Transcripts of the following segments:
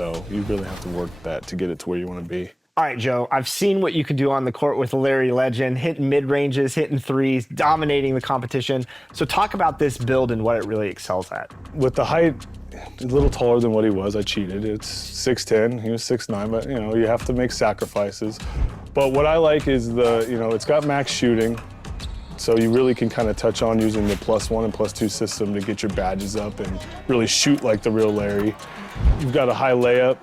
though. You really have to work that to get it to where you want to be. All right, Joe, I've seen what you can do on the court with Larry Legend, hitting mid-ranges, hitting threes, dominating the competition. So talk about this build and what it really excels at. With the height, a little taller than what he was. I cheated. It's 6'10", he was 6'9", but you have to make sacrifices. But what I like is it's got max shooting, so you really can kind of touch on using the +1 and +2 system to get your badges up and really shoot like the real Larry. You've got a high layup,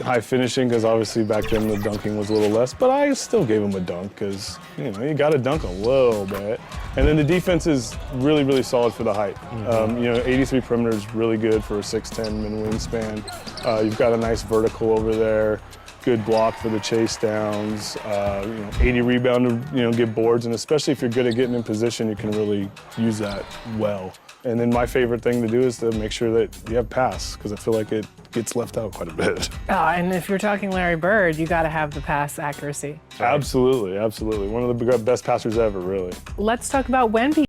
high finishing, because obviously back then the dunking was a little less, but I still gave him a dunk because you got to dunk a little bit. And then the defense is really, really solid for the height. 83 perimeter is really good for a 6'10" min wingspan. You've got a nice vertical over there, good block for the chase downs, 80 rebound to get boards, and especially if you're good at getting in position, you can really use that well. And then my favorite thing to do is to make sure that you have pass, because I feel like it gets left out quite a bit. And if you're talking Larry Bird, you got to have the pass accuracy. Absolutely, absolutely. One of the best passers ever, really. Let's talk about Wemby.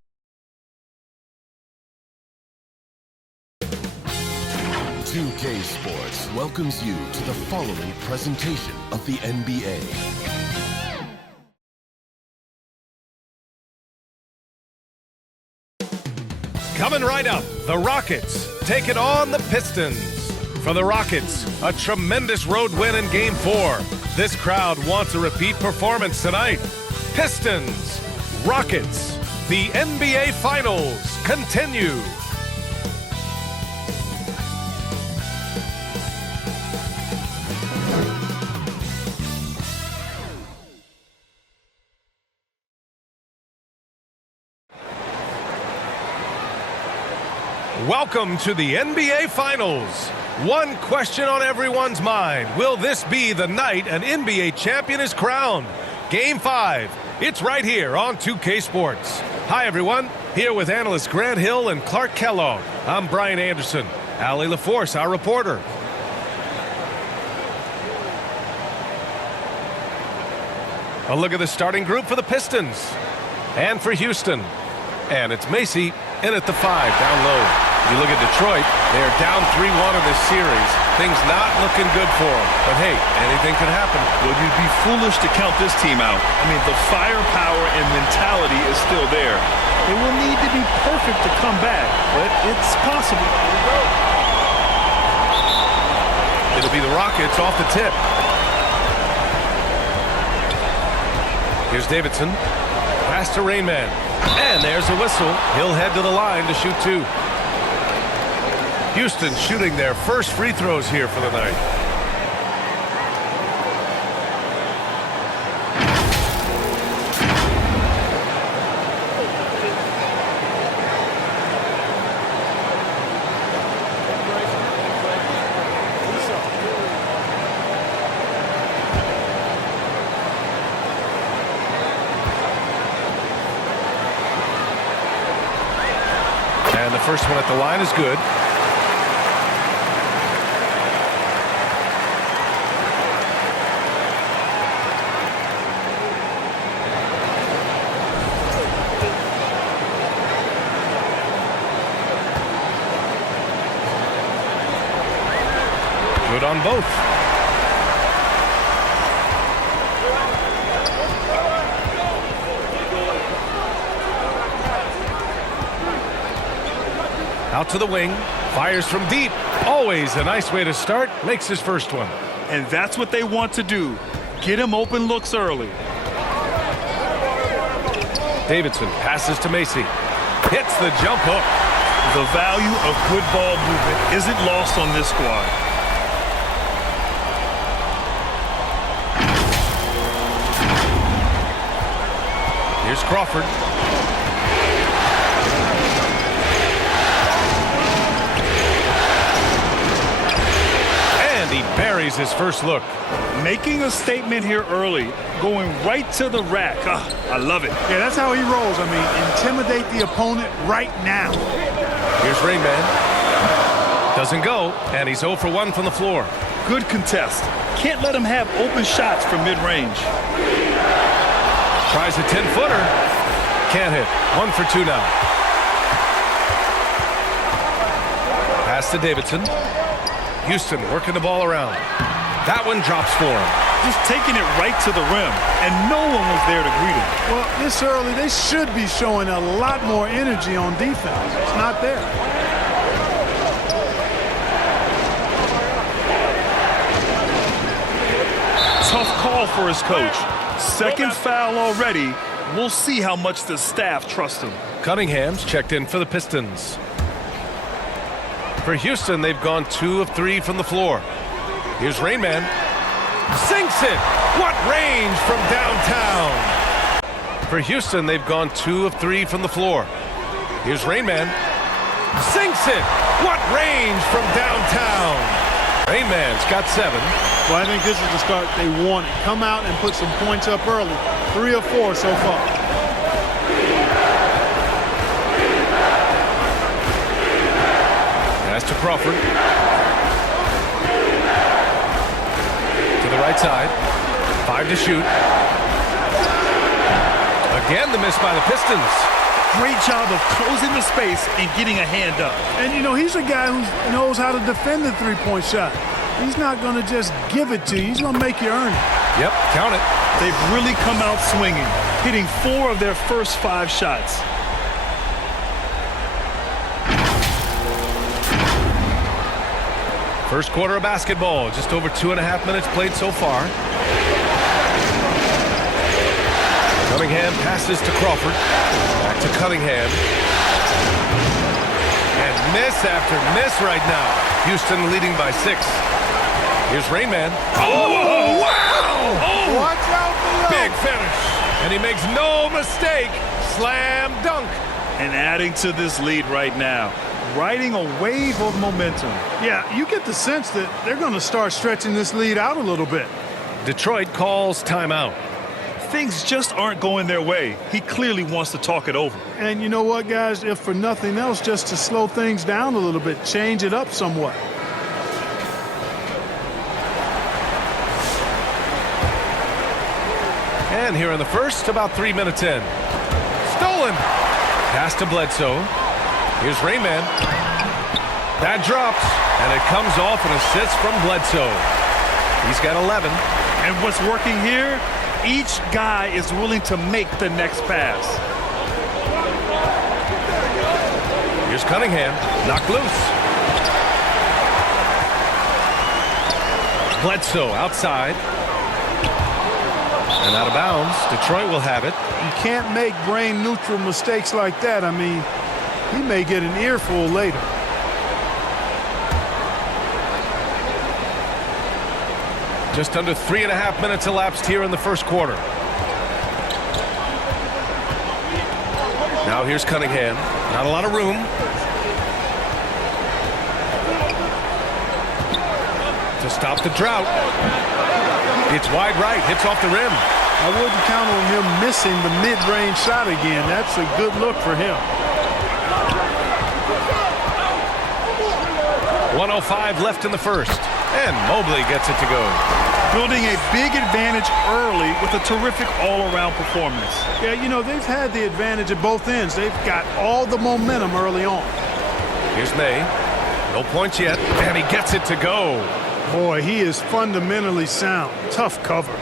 K Sports welcomes you to the following presentation of the NBA. Coming right up, the Rockets taking on the Pistons. For the Rockets, a tremendous road win in Game 4. This crowd wants a repeat performance tonight. Pistons, Rockets, the NBA Finals continue. Welcome to the NBA Finals. One question on everyone's mind. Will this be the night an NBA champion is crowned? Game 5. It's right here on 2K Sports. Hi, everyone. Here with analysts Grant Hill and Clark Kellogg. I'm Brian Anderson. Allie LaForce, our reporter. A look at the starting group for the Pistons. And for Houston. And it's Macy in at the 5, down low. You look at Detroit, they are down 3-1 in this series. Things not looking good for them. But hey, anything could happen. Well, you'd be foolish to count this team out. I mean, the firepower and mentality is still there. They will need to be perfect to come back, but it's possible. Here we go. It'll be the Rockets off the tip. Here's Davidson. Pass to Rain Man. And there's a whistle. He'll head to the line to shoot 2. Houston shooting their first free throws here for the night. And the first one at the line is good. Good on both. Out to the wing, fires from deep. Always a nice way to start, makes his first one. And that's what they want to do. Get him open looks early. Davidson passes to Macy. Hits the jump hook. The value of good ball movement isn't lost on this squad. Here's Crawford. And he buries his first look. Making a statement here early, going right to the rack. I love it. Yeah, that's how he rolls. I mean, intimidate the opponent right now. Here's Rain Man. Doesn't go, and he's 0 for 1 from the floor. Good contest. Can't let him have open shots from mid-range. Tries a 10-footer. Can't hit. 1 for 2 now. Pass to Davidson. Houston working the ball around. That one drops for him. Just taking it right to the rim, and no one was there to greet him. Well, this early, they should be showing a lot more energy on defense. It's not there. Tough call for his coach. Second foul already. We'll see how much the staff trusts him. Cunningham's checked in for the Pistons. For Houston, they've gone 2 of 3 from the floor. Here's Rain Man. Sinks it! What range from downtown! For Houston, they've gone 2 of 3 from the floor. Here's Rain Man. Sinks it! What range from downtown! Rain Man's got 7. Well, I think this is the start they wanted. Come out and put some points up early. 3 of 4 so far. Pass to Crawford. To the right side. 5 to shoot. Again, the miss by the Pistons. Great job of closing the space and getting a hand up. And, you know, he's a guy who knows how to defend the three-point shot. He's not going to just give it to you. He's going to make you earn it. Yep, count it. They've really come out swinging, hitting 4 of their first 5 shots. First quarter of basketball, just over 2.5 minutes played so far. Cunningham passes to Crawford. Back to Cunningham. And miss after miss right now. Houston leading by 6. Here's Rain Man. Oh, wow! Oh, Watch out below. big finish. And he makes no mistake. Slam dunk. And adding to this lead right now, riding a wave of momentum. Yeah, you get the sense that they're going to start stretching this lead out a little bit. Detroit calls timeout. Things just aren't going their way. He clearly wants to talk it over. And you know what, guys? If for nothing else, just to slow things down a little bit, change it up somewhat. And here in the first, about 3 minutes in. Stolen. Pass to Bledsoe. Here's Rayman. That drops, and it comes off an assist from Bledsoe. He's got 11. And what's working here? Each guy is willing to make the next pass. Here's Cunningham. Knocked loose. Bledsoe outside. And out of bounds. Detroit will have it. You can't make brain-neutral mistakes like that. I mean, he may get an earful later. Just under 3.5 minutes elapsed here in the first quarter. Now here's Cunningham. Not a lot of room. To stop the drought. It's wide right. Hits off the rim. I wouldn't count on him missing the mid-range shot again. That's a good look for him. 1:05 left in the first. And Mobley gets it to go. Building a big advantage early with a terrific all-around performance. Yeah, you know, they've had the advantage at both ends. They've got all the momentum early on. Here's May. No points yet. And he gets it to go. Boy, he is fundamentally sound. Tough cover.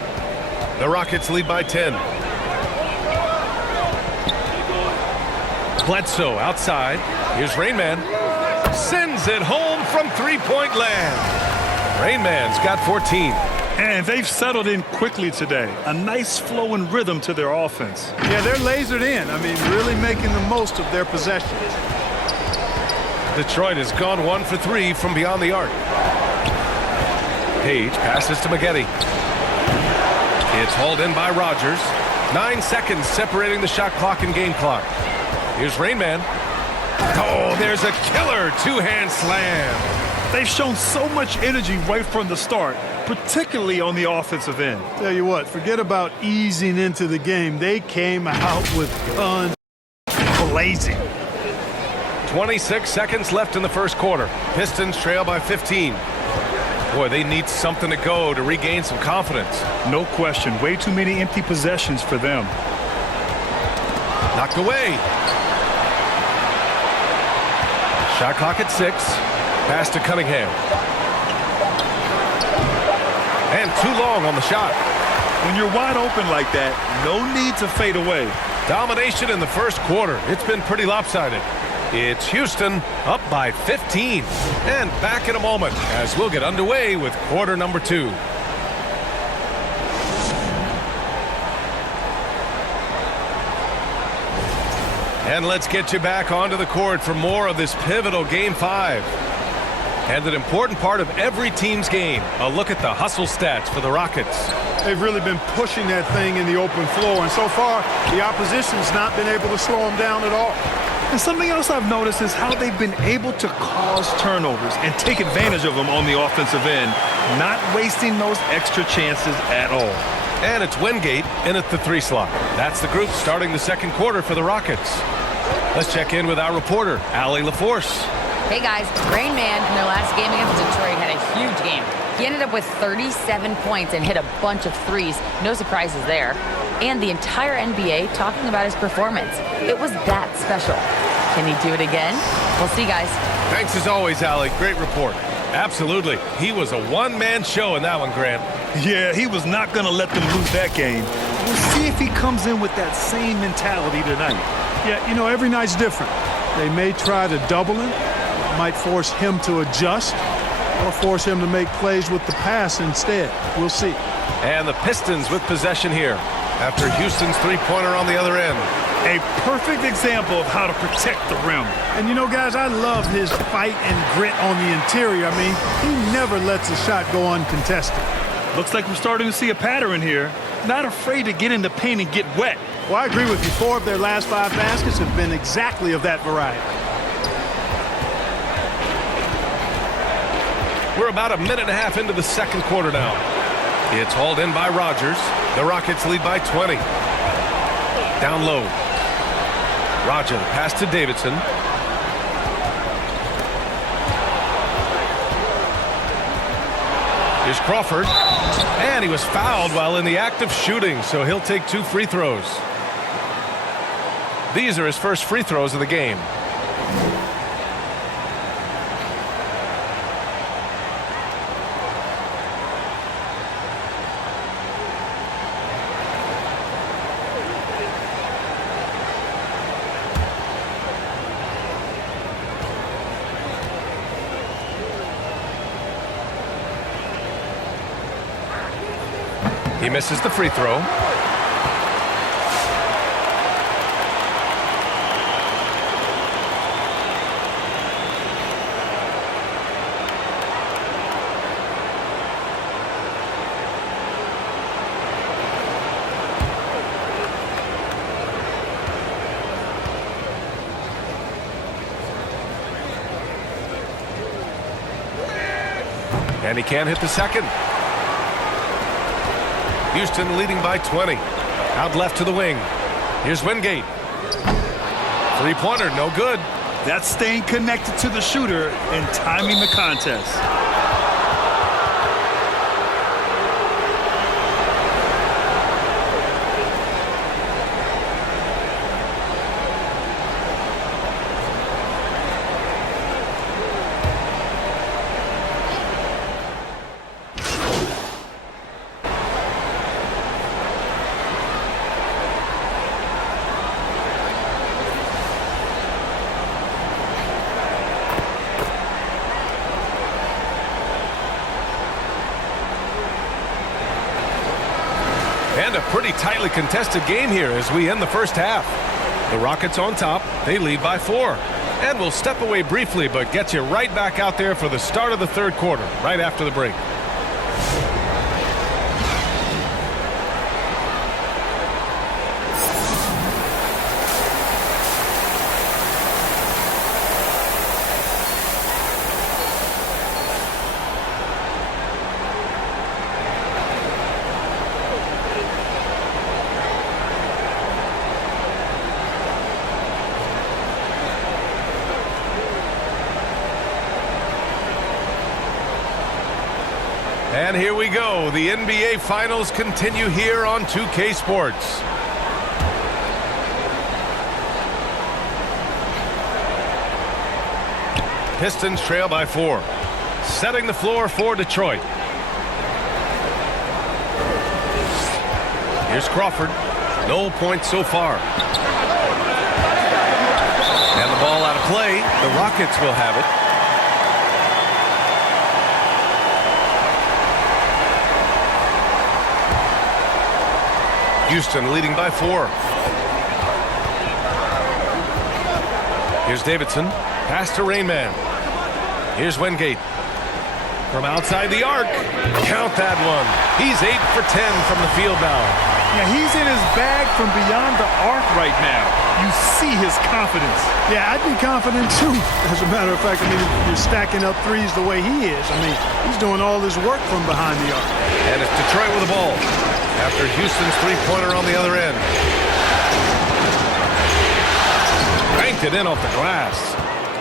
The Rockets lead by 10. Bledsoe outside. Here's Rainman. Sends it home from three-point land. Rainman's got 14. And they've settled in quickly today. A nice flow and rhythm to their offense. Yeah, they're lasered in. I mean, really making the most of their possessions. Detroit has gone 1 for 3 from beyond the arc. Page passes to Maggette. It's hauled in by Rogers. 9 seconds separating the shot clock and game clock. Here's Rainman. Oh, there's a killer two-hand slam. They've shown so much energy right from the start, particularly on the offensive end. Tell you what, forget about easing into the game. They came out with guns blazing. 26 seconds left in the first quarter. Pistons trail by 15. Boy, they need something to go to regain some confidence. No question. Way too many empty possessions for them. Knocked away. Shot clock at 6. Pass to Cunningham. And too long on the shot. When you're wide open like that, no need to fade away. Domination in the first quarter. It's been pretty lopsided. It's Houston up by 15. And back in a moment as we'll get underway with quarter number 2. And let's get you back onto the court for more of this pivotal Game 5. And an important part of every team's game, a look at the hustle stats for the Rockets. They've really been pushing that thing in the open floor, and so far, the opposition's not been able to slow them down at all. And something else I've noticed is how they've been able to cause turnovers and take advantage of them on the offensive end, not wasting those extra chances at all. And it's Wingate in at the 3 slot. That's the group starting the second quarter for the Rockets. Let's check in with our reporter, Allie LaForce. Hey guys, Rain Man in their last game against Detroit had a huge game. He ended up with 37 points and hit a bunch of threes. No surprises there. And the entire NBA talking about his performance. It was that special. Can he do it again? We'll see, guys. Thanks as always, Allie. Great report. Absolutely. He was a one-man show in that one, Grant. Yeah, he was not going to let them lose that game. We'll see if he comes in with that same mentality tonight. Yeah, you know, every night's different. They may try to double him, might force him to adjust, or force him to make plays with the pass instead. We'll see. And the Pistons with possession here after Houston's three-pointer on the other end. A perfect example of how to protect the rim. And you know, guys, I love his fight and grit on the interior. I mean, he never lets a shot go uncontested. Looks like we're starting to see a pattern here. Not afraid to get in the paint and get wet. Well, I agree with you. 4 of their last 5 baskets have been exactly of that variety. We're about a minute and a half into the second quarter now. It's hauled in by Rogers. The Rockets lead by 20. Down low. Roger, the pass to Davidson. Here's Crawford. And he was fouled while in the act of shooting, so he'll take 2 free throws. These are his first free throws of the game. He misses the free throw. And he can't hit the second. Houston leading by 20. Out left to the wing. Here's Wingate. Three-pointer, no good. That's staying connected to the shooter and timing the contest. And a pretty tightly contested game here as we end the first half. The Rockets on top. They lead by 4. And we'll step away briefly, but get you right back out there for the start of the third quarter, right after the break. And here we go. The NBA Finals continue here on 2K Sports. Pistons trail by 4. Setting the floor for Detroit. Here's Crawford. No points so far. And the ball out of play. The Rockets will have it. Houston leading by 4. Here's Davidson. Pass to Rainman. Here's Wingate. From outside the arc. Count that one. He's 8 for 10 from the field now. Yeah, he's in his bag from beyond the arc right now. You see his confidence. Yeah, I'd be confident too. As a matter of fact, I mean, if you're stacking up threes the way he is, I mean, he's doing all his work from behind the arc. And it's Detroit with the ball after Houston's three-pointer on the other end. Banked it in off the glass.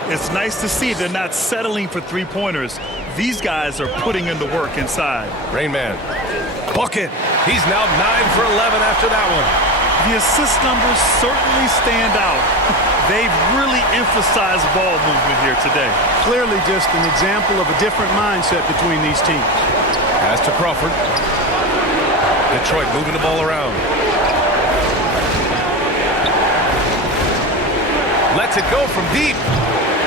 It's nice to see they're not settling for three-pointers. These guys are putting in the work inside. Rainman. Bucket. He's now 9 for 11 after that one. The assist numbers certainly stand out. They've really emphasized ball movement here today. Clearly just an example of a different mindset between these teams. Pass to Crawford. Detroit moving the ball around. Lets it go from deep.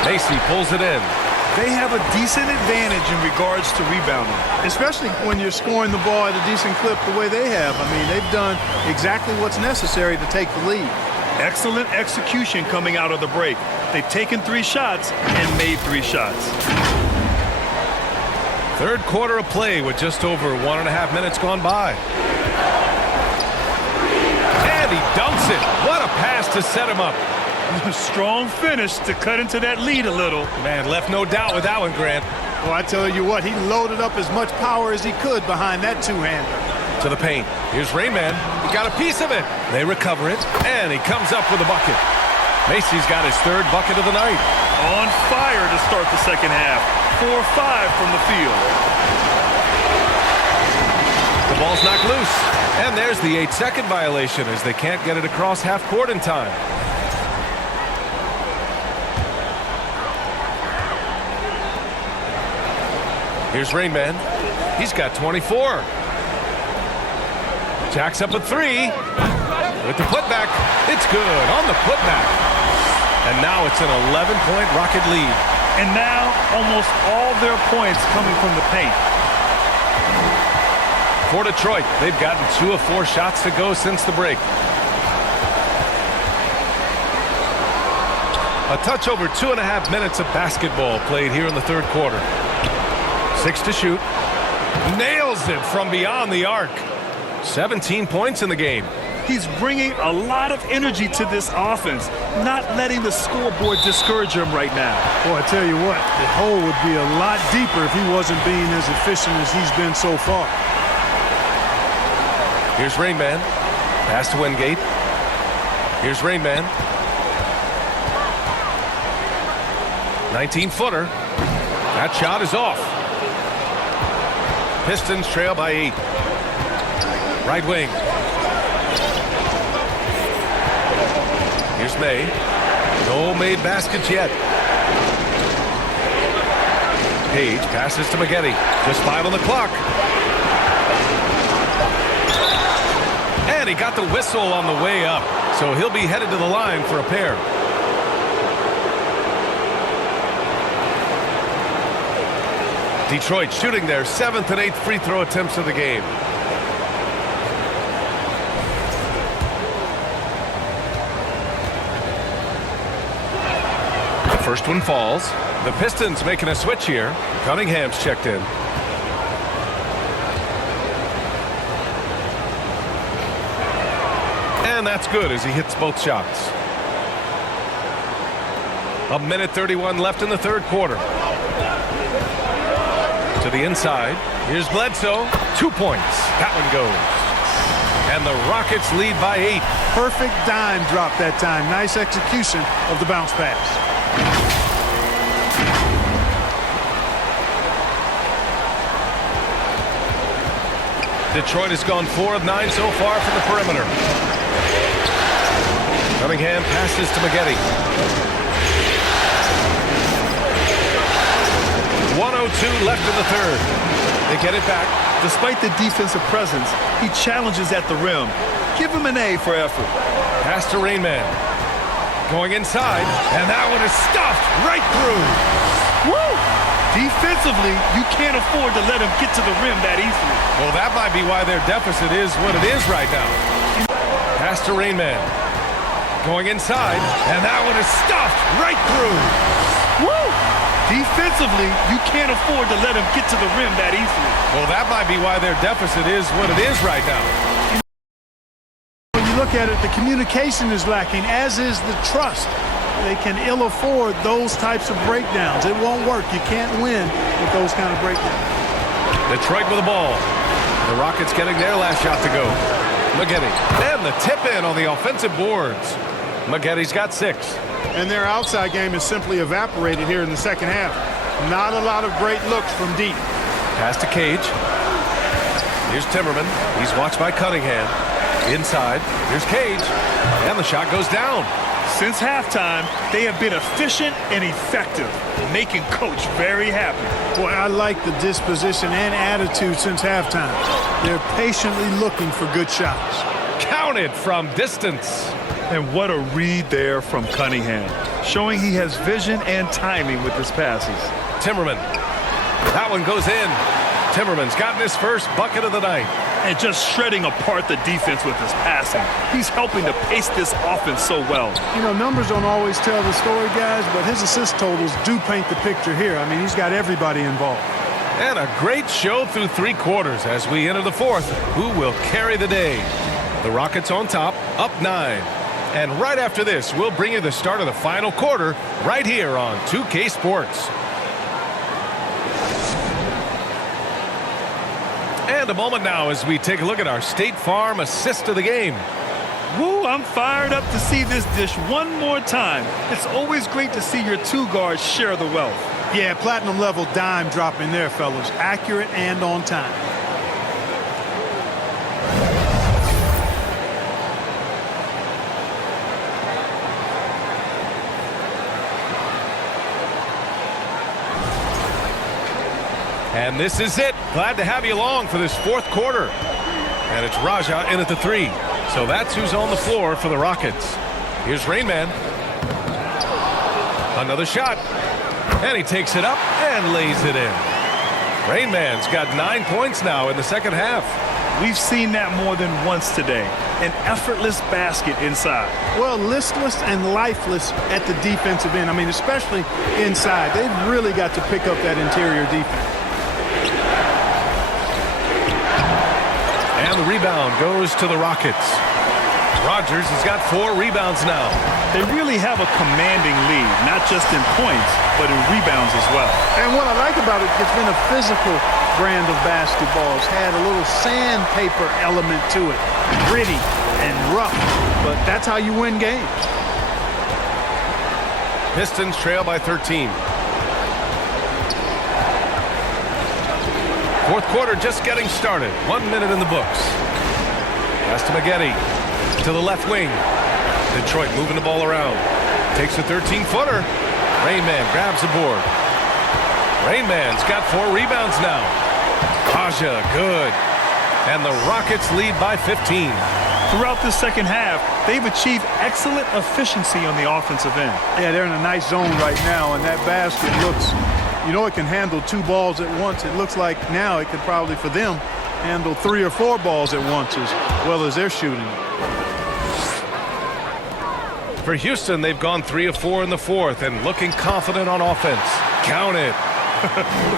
Macy pulls it in. They have a decent advantage in regards to rebounding. Especially when you're scoring the ball at a decent clip the way they have. I mean, they've done exactly what's necessary to take the lead. Excellent execution coming out of the break. They've taken 3 shots and made 3 shots. Third quarter of play with just over 1.5 minutes gone by. And he dunks it. What a pass to set him up. A strong finish to cut into that lead a little. Man, left no doubt with that one, Grant. Well, I tell you what, he loaded up as much power as he could behind that two-hander. To the paint. Here's Rainman. He got a piece of it. They recover it, and he comes up with a bucket. Macy's got his 3rd bucket of the night. On fire to start the second half. 4-5 from the field. The ball's knocked loose. And there's the 8-second violation as they can't get it across half court in time. Here's Rainman. He's got 24. Jacks up a 3. With the putback. It's good on the putback. And now it's an 11-point Rocket lead. And now almost all their points coming from the paint. For Detroit, they've gotten 2 of 4 shots to go since the break. A touch over 2.5 minutes of basketball played here in the third quarter. 6 to shoot. Nails it from beyond the arc. 17 points in the game. He's bringing a lot of energy to this offense, not letting the scoreboard discourage him right now. Boy, I tell you what, the hole would be a lot deeper if he wasn't being as efficient as he's been so far. Here's Rainman. Pass to Wingate. Here's Rainman. 19-footer. That shot is off. Pistons trail by 8. Right wing. Here's May. No made baskets yet. Page passes to Maggette. Just 5 on the clock. And he got the whistle on the way up. So he'll be headed to the line for a pair. Detroit shooting their 7th and 8th free throw attempts of the game. The first one falls. The Pistons making a switch here. Cunningham's checked in. And that's good as he hits both shots. 1:31 left in the third quarter. To the inside. Here's Bledsoe. 2 points. That one goes. And the Rockets lead by 8. Perfect dime drop that time. Nice execution of the bounce pass. Detroit has gone 4 of 9 so far from the perimeter. Cunningham passes to Maggette. 1:02 left in the third. They get it back. Despite the defensive presence, he challenges at the rim. Give him an A for effort. Pass to Rain Man. Going inside, and that one is stuffed right through. Woo! Defensively, you can't afford to let him get to the rim that easily. Well, that might be why their deficit is what it is right now. Pass to Rain Man. Going inside, and that one is stuffed right through. Woo! Defensively, you can't afford to let him get to the rim that easily. Well, that might be why their deficit is what it is right now. When you look at it, the communication is lacking, as is the trust. They can ill afford those types of breakdowns. It won't work. You can't win with those kind of breakdowns. Detroit with the ball. The Rockets getting their last shot to go. Maggette. And the tip in on the offensive boards. Maggette's got 6. And their outside game is simply evaporated here in the second half. Not a lot of great looks from deep. Pass to Cage. Here's Timmerman. He's watched by Cunningham. Inside. Here's Cage. And the shot goes down. Since halftime, they have been efficient and effective, making Coach very happy. Boy, I like the disposition and attitude since halftime. They're patiently looking for good shots. Counted from distance. And what a read there from Cunningham, showing he has vision and timing with his passes. Timmerman. That one goes in. Timmerman's gotten his first bucket of the night. And just shredding apart the defense with his passing. He's helping to pace this offense so well. You know, numbers don't always tell the story, guys, but his assist totals do paint the picture here. I mean, he's got everybody involved. And a great show through 3 quarters as we enter the 4th. Who will carry the day? The Rockets on top, up 9. And right after this, we'll bring you the start of the final quarter right here on 2K Sports. And a moment now as we take a look at our State Farm assist of the game. Woo, I'm fired up to see this dish one more time. It's always great to see your 2 guards share the wealth. Yeah, platinum level dime dropping there, fellas. Accurate and on time. And this is it. Glad to have you along for this 4th quarter. And it's Raja in at the 3. So that's who's on the floor for the Rockets. Here's Rain Man. Another shot. And he takes it up and lays it in. Rain Man's got 9 points now in the second half. We've seen that more than once today. An effortless basket inside. Well, listless and lifeless at the defensive end. I mean, especially inside. They've really got to pick up that interior defense. And the rebound goes to the Rockets. Rogers has got 4 rebounds now. They really have a commanding lead, not just in points, but in rebounds as well. And what I like about it, it's been a physical brand of basketball. It's had a little sandpaper element to it. Gritty and rough, but that's how you win games. Pistons trail by 13. 4th quarter just getting started. 1 minute in the books. Pass to Maggette. To the left wing. Detroit moving the ball around. Takes a 13-footer. Rain Man grabs the board. Rain Man's got 4 rebounds now. Raja, good. And the Rockets lead by 15. Throughout the second half, they've achieved excellent efficiency on the offensive end. Yeah, they're in a nice zone right now, and that basket looks, you know, it can handle 2 balls at once. It looks like now it could probably, for them, handle 3 or 4 balls at once as well as they're shooting. For Houston, they've gone 3 of 4 in the 4th and looking confident on offense. Count it.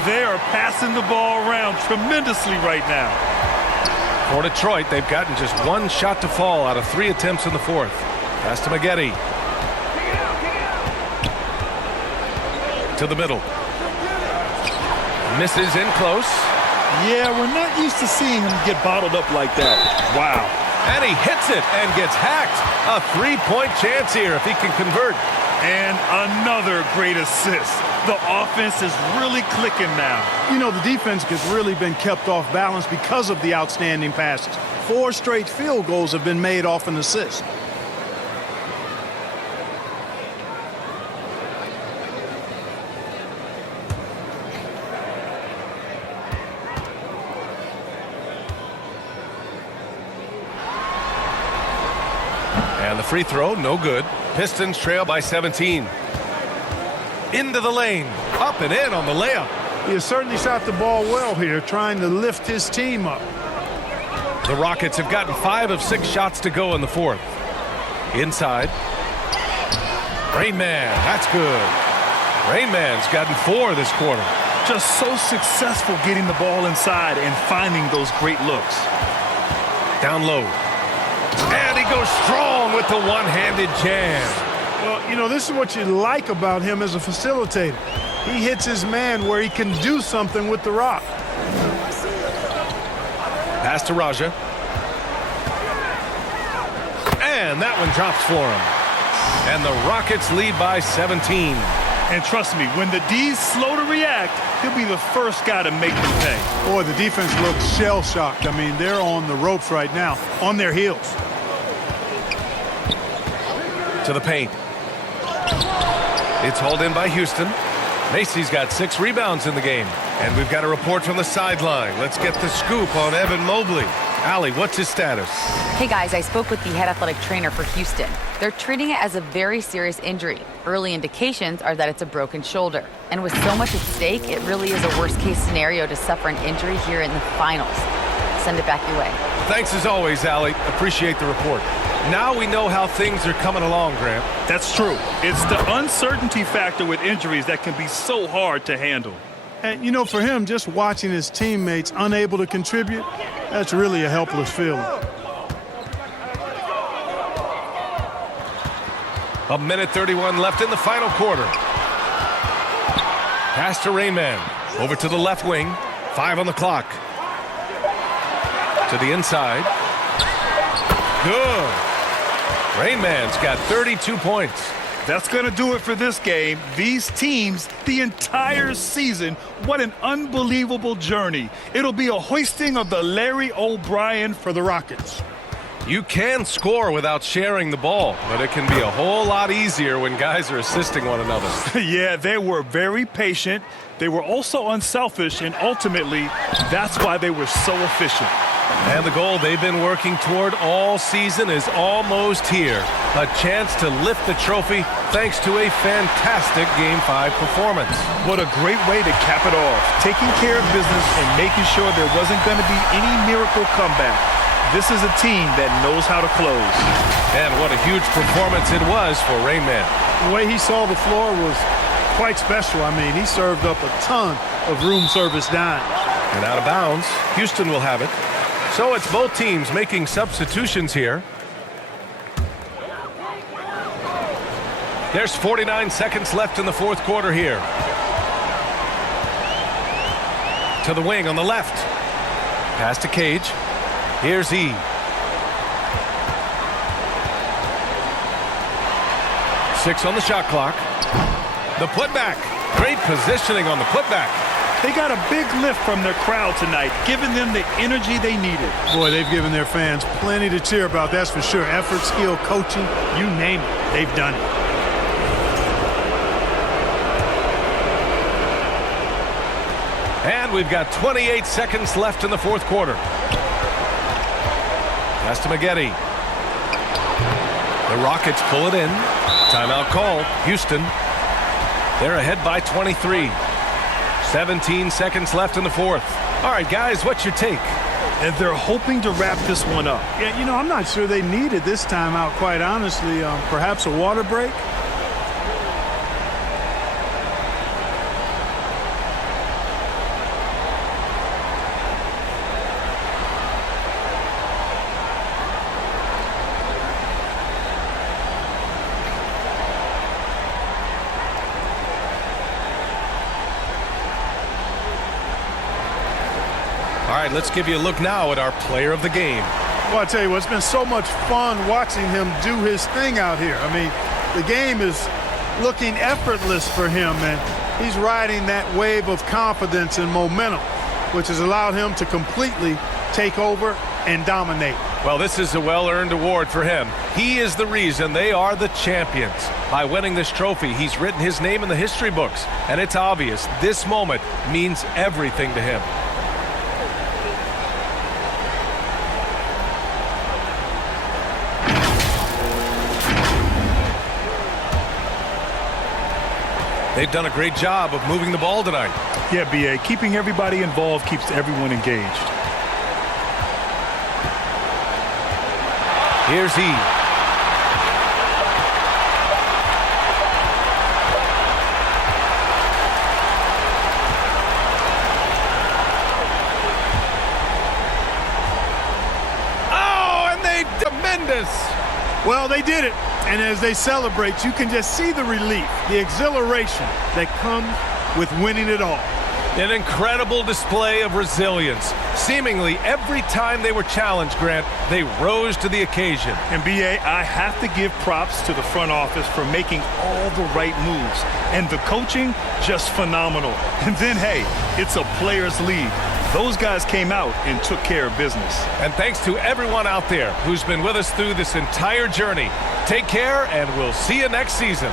They are passing the ball around tremendously right now. For Detroit, they've gotten just 1 shot to fall out of 3 attempts in the 4th. Pass to Maggette. To the middle. Misses in close. Yeah, we're not used to seeing him get bottled up like that. Wow. And he hits it and gets hacked. A 3-point chance here if he can convert. And another great assist. The offense is really clicking now. You know, the defense has really been kept off balance because of the outstanding passes. 4 straight field goals have been made off an assist. And the free throw, no good. Pistons trail by 17. Into the lane. Up and in on the layup. He has certainly shot the ball well here, trying to lift his team up. The Rockets have gotten 5 of 6 shots to go in the fourth. Inside. Rain Man, that's good. Rain Man's gotten 4 this quarter. Just so successful getting the ball inside and finding those great looks. Down low. And he goes strong with the one-handed jam. Well, you know, this is what you like about him as a facilitator. He hits his man where he can do something with the rock. Pass to Raja. And that one drops for him. And the Rockets lead by 17. And trust me, when the D's slow to react, he'll be the first guy to make them pay. Boy, the defense looks shell-shocked. I mean, they're on the ropes right now, on their heels. To the paint. It's hauled in by Houston. Macy's got 6 rebounds in the game. And we've got a report from the sideline. Let's get the scoop on Evan Mobley. Allie, what's his status? Hey guys, I spoke with the head athletic trainer for Houston. They're treating it as a very serious injury. Early indications are that it's a broken shoulder. And with so much at stake, it really is a worst case scenario to suffer an injury here in the finals. Send it back your way. Thanks as always, Allie. Appreciate the report. Now we know how things are coming along, Grant. That's true. It's the uncertainty factor with injuries that can be so hard to handle. And, you know, for him, just watching his teammates unable to contribute, that's really a helpless feeling. A minute 31 left in the final quarter. Pass to Rainman. Over to the left wing. 5 on the clock. To the inside. Good. Rainman's got 32 points. That's going to do it for this game. These teams, the entire season, what an unbelievable journey. It'll be a hoisting of the Larry O'Brien for the Rockets. You can score without sharing the ball, but it can be a whole lot easier when guys are assisting one another. Yeah, they were very patient. They were also unselfish, and ultimately, that's why they were so efficient. And the goal they've been working toward all season is almost here. A chance to lift the trophy thanks to a fantastic Game 5 performance. What a great way to cap it off. Taking care of business and making sure there wasn't going to be any miracle comeback. This is a team that knows how to close. And what a huge performance it was for Rainman. The way he saw the floor was quite special. I mean, he served up a ton of room service dimes. And out of bounds, Houston will have it. So it's both teams making substitutions here. There's 49 seconds left in the fourth quarter here. To the wing on the left. Pass to Cage. Here's E. Six on the shot clock. The putback. Great positioning on the putback. They got a big lift from their crowd tonight, giving them the energy they needed. Boy, they've given their fans plenty to cheer about, that's for sure. Effort, skill, coaching, you name it, they've done it. And we've got 28 seconds left in the fourth quarter. Pass to Maggette. The Rockets pull it in. Timeout called. Houston. They're ahead by 23. 17 seconds left in the fourth. All right, guys, what's your take? And they're hoping to wrap this one up. Yeah, you know, I'm not sure they needed this timeout, quite honestly. Perhaps a water break? All right, let's give you a look now at our player of the game. Well, I tell you what, it's been so much fun watching him do his thing out here. I mean, the game is looking effortless for him, and he's riding that wave of confidence and momentum, which has allowed him to completely take over and dominate. Well, this is a well-earned award for him. He is the reason they are the champions. By winning this trophy, he's written his name in the history books, and it's obvious this moment means everything to him. They've done a great job of moving the ball tonight. Yeah, B.A., keeping everybody involved keeps everyone engaged. Here's he. Oh, and they tremendous. Well, they did it. And as they celebrate, you can just see the relief, the exhilaration that comes with winning it all. An incredible display of resilience. Seemingly every time they were challenged, Grant, they rose to the occasion. And B.A., I have to give props to the front office for making all the right moves. And the coaching, just phenomenal. And then, hey, it's a players' league. Those guys came out and took care of business. And thanks to everyone out there who's been with us through this entire journey. Take care, and we'll see you next season.